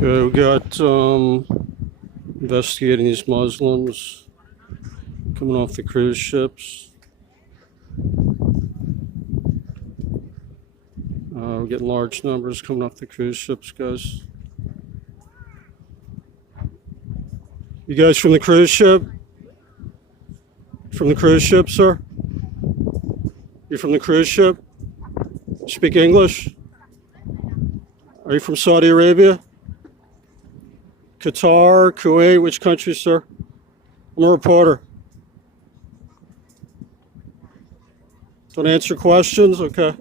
Okay, we got investigating these Muslims coming off the cruise ships. We're getting large numbers coming off the cruise ships, guys. You guys from the cruise ship? From the cruise ship, sir? You from the cruise ship? Speak English? Are you from Saudi Arabia? Qatar, Kuwait, which country, sir? I'm a reporter. Don't answer questions? Okay.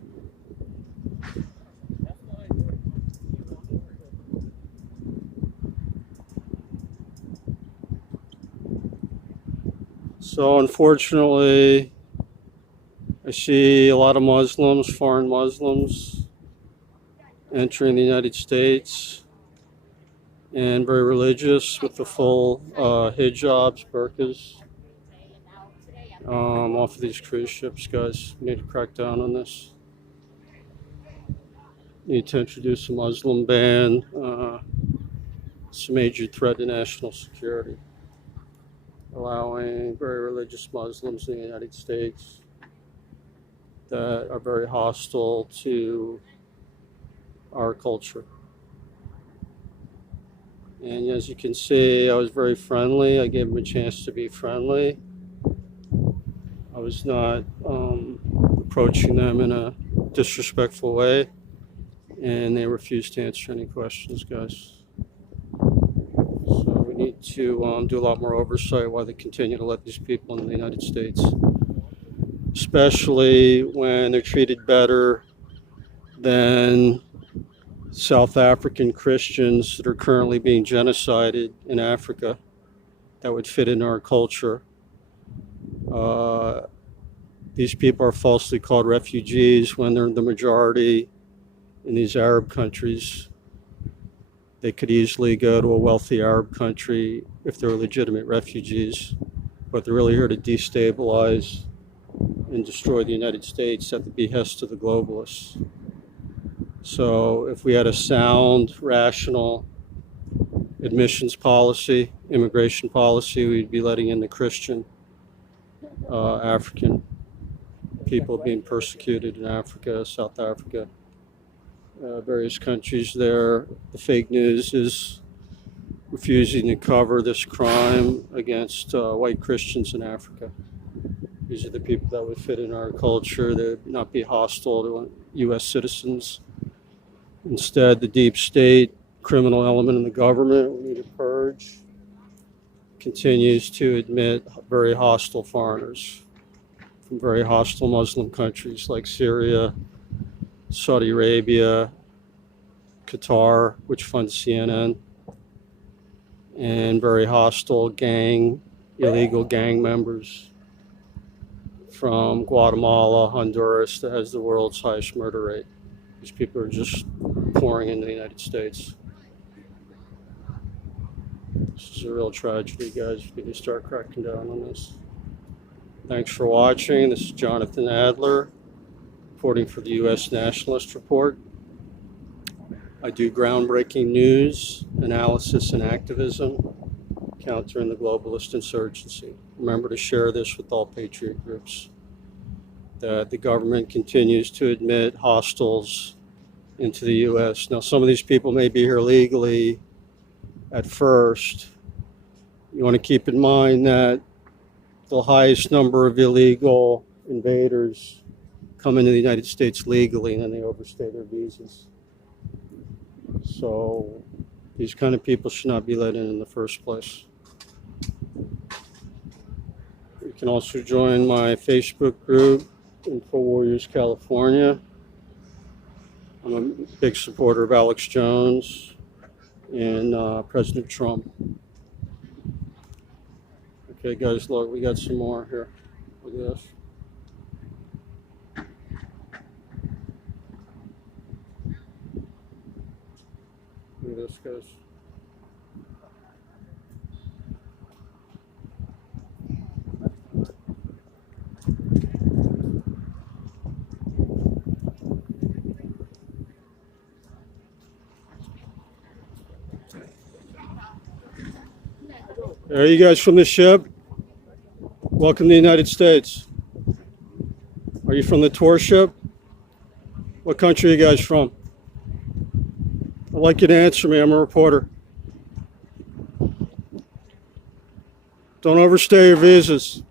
So unfortunately, I see a lot of Muslims, foreign Muslims, entering the United States, and very religious with the full hijabs, burqas, off of these cruise ships, guys. We need to crack down on this. Need to introduce a Muslim ban. It's a major threat to national security. Allowing very religious Muslims in the United States that are very hostile to our culture. And as you can see, I was very friendly. I gave them a chance to be friendly. I was not approaching them in a disrespectful way, and they refused to answer any questions, guys. So we need to do a lot more oversight while they continue to let these people in the United States, especially when they're treated better than South African Christians that are currently being genocided in Africa that would fit in our culture. These people are falsely called refugees when they're the majority in these Arab countries. They could easily go to a wealthy Arab country if they're legitimate refugees, but they're really here to destabilize and destroy the United States at the behest of the globalists. So if we had a sound, rational admissions policy, immigration policy, we'd be letting in the Christian African people being persecuted in Africa, South Africa, various countries there. The fake news is refusing to cover this crime against white Christians in Africa. These are the people that would fit in our culture. They would not be hostile to U.S. citizens. Instead, the deep state criminal element in the government we need to purge continues to admit very hostile foreigners from very hostile Muslim countries like Syria, Saudi Arabia, Qatar, which funds CNN, and very hostile illegal gang members from Guatemala, Honduras, that has the world's highest murder rate. These people are just pouring into the United States. This is a real tragedy, guys. We need to start cracking down on this. Thanks for watching. This is Jonathan Adler, reporting for the U.S. Nationalist Report. I do groundbreaking news, analysis, and activism, countering the globalist insurgency. Remember to share this with all patriot groups, that the government continues to admit hostiles into the U.S. Now, some of these people may be here legally at first. You want to keep in mind that the highest number of illegal invaders come into the United States legally, and then they overstay their visas. So these kind of people should not be let in the first place. You can also join my Facebook group, Info Warriors California. I'm a big supporter of Alex Jones and President Trump. Okay, guys, look, we got some more here. Look at this. Look at this, guys. Are you guys from the ship? Welcome to the United States. Are you from the tour ship? What country are you guys from? I'd like you to answer me. I'm a reporter. Don't overstay your visas.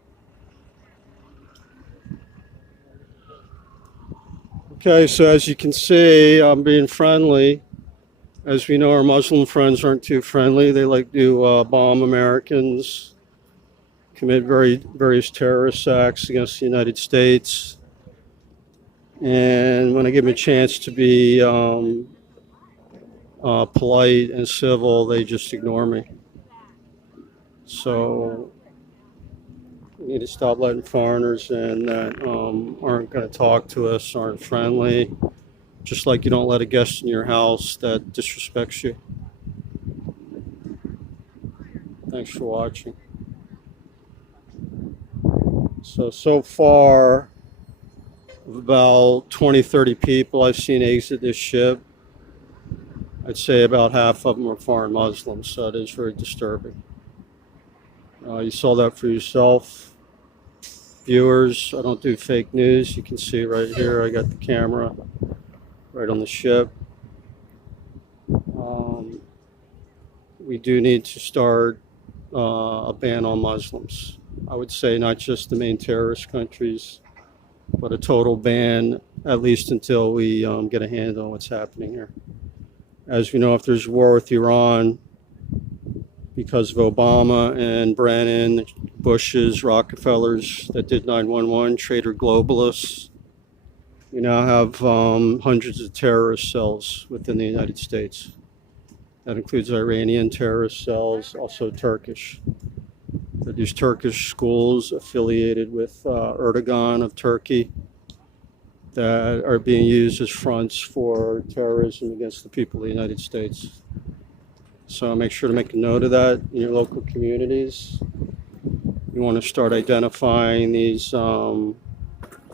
Okay, so as you can see, I'm being friendly. As we know, our Muslim friends aren't too friendly. They like to bomb Americans, commit various terrorist acts against the United States. And when I give them a chance to be polite and civil, they just ignore me. So we need to stop letting foreigners in that aren't going to talk to us, aren't friendly. Just like you don't let a guest in your house that disrespects you. Thanks for watching. So far, about 20, 30 people I've seen exit this ship. I'd say about half of them are foreign Muslims, so it is very disturbing. You saw that for yourself. Viewers, I don't do fake news. You can see right here, I got the camera right on the ship. We do need to start a ban on Muslims. I would say not just the main terrorist countries, but a total ban, at least until we get a handle on what's happening here. As we know, if there's war with Iran, because of Obama and Brennan, Bushes, Rockefellers that did 9/11, traitor globalists, we now have hundreds of terrorist cells within the United States. That includes Iranian terrorist cells, also Turkish. These Turkish schools affiliated with Erdogan of Turkey that are being used as fronts for terrorism against the people of the United States. So make sure to make a note of that in your local communities. You want to start identifying these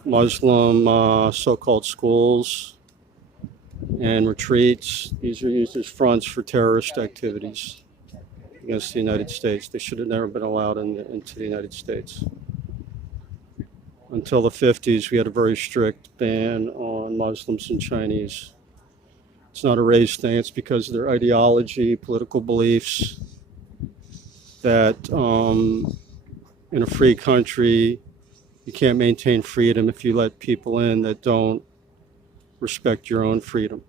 Muslim so-called schools and retreats. These are used as fronts for terrorist activities against the United States. They should have never been allowed into the United States. Until the 50s, we had a very strict ban on Muslims and Chinese. It's not a race thing, it's because of their ideology, political beliefs, that in a free country, you can't maintain freedom if you let people in that don't respect your own freedom.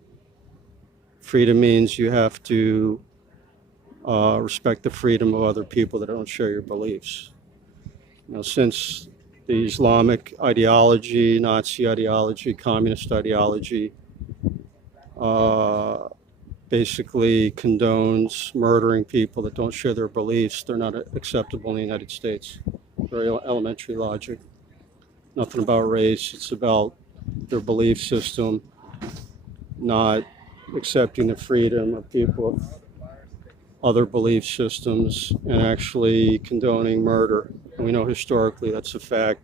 Freedom means you have to respect the freedom of other people that don't share your beliefs. You know, since the Islamic ideology, Nazi ideology, communist ideology basically condones murdering people that don't share their beliefs, they're not acceptable in the United States. Very elementary logic. Nothing about race, it's about their belief system, not accepting the freedom of people of other belief systems and actually condoning murder. And we know historically that's a fact,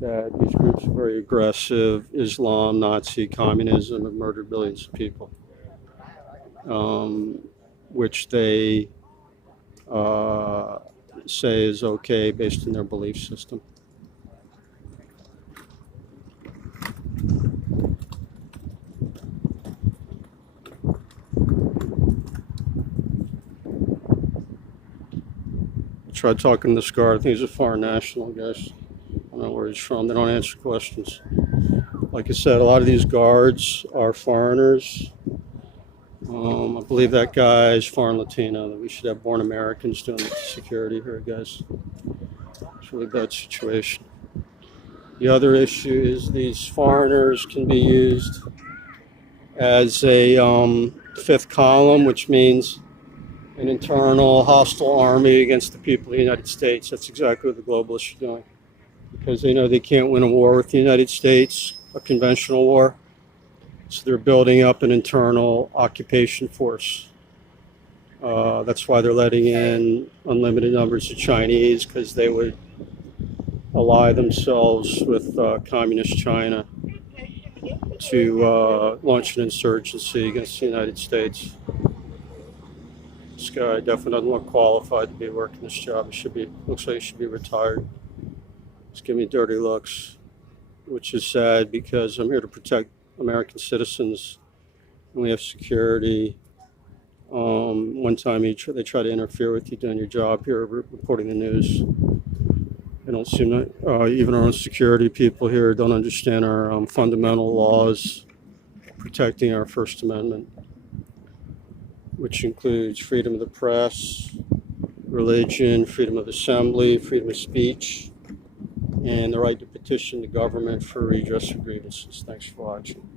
that these groups are very aggressive. Islam, Nazi, communism have murdered billions of people, which they say is okay based on their belief system. I tried talking to this guard. I think he's a foreign national, I guess. I don't know where he's from. They don't answer questions. Like I said, a lot of these guards are foreigners. I believe that guy is foreign Latino. That we should have born Americans doing the security here, guys. It's a really bad situation. The other issue is these foreigners can be used as a fifth column, which means an internal hostile army against the people of the United States. That's exactly what the globalists are doing, because they know they can't win a war with the United States, a conventional war. So they're building up an internal occupation force. That's why they're letting in unlimited numbers of Chinese, because they would ally themselves with communist China to launch an insurgency against the United States. This guy definitely doesn't look qualified to be working this job. Looks like he should be retired. He's giving me dirty looks, which is sad because I'm here to protect American citizens. And we have security. One time they try to interfere with you doing your job here, reporting the news. They don't seem to, even our own security people here don't understand our fundamental laws protecting our First Amendment, which includes freedom of the press, religion, freedom of assembly, freedom of speech, and the right to petition the government for redress of grievances. Thanks for watching.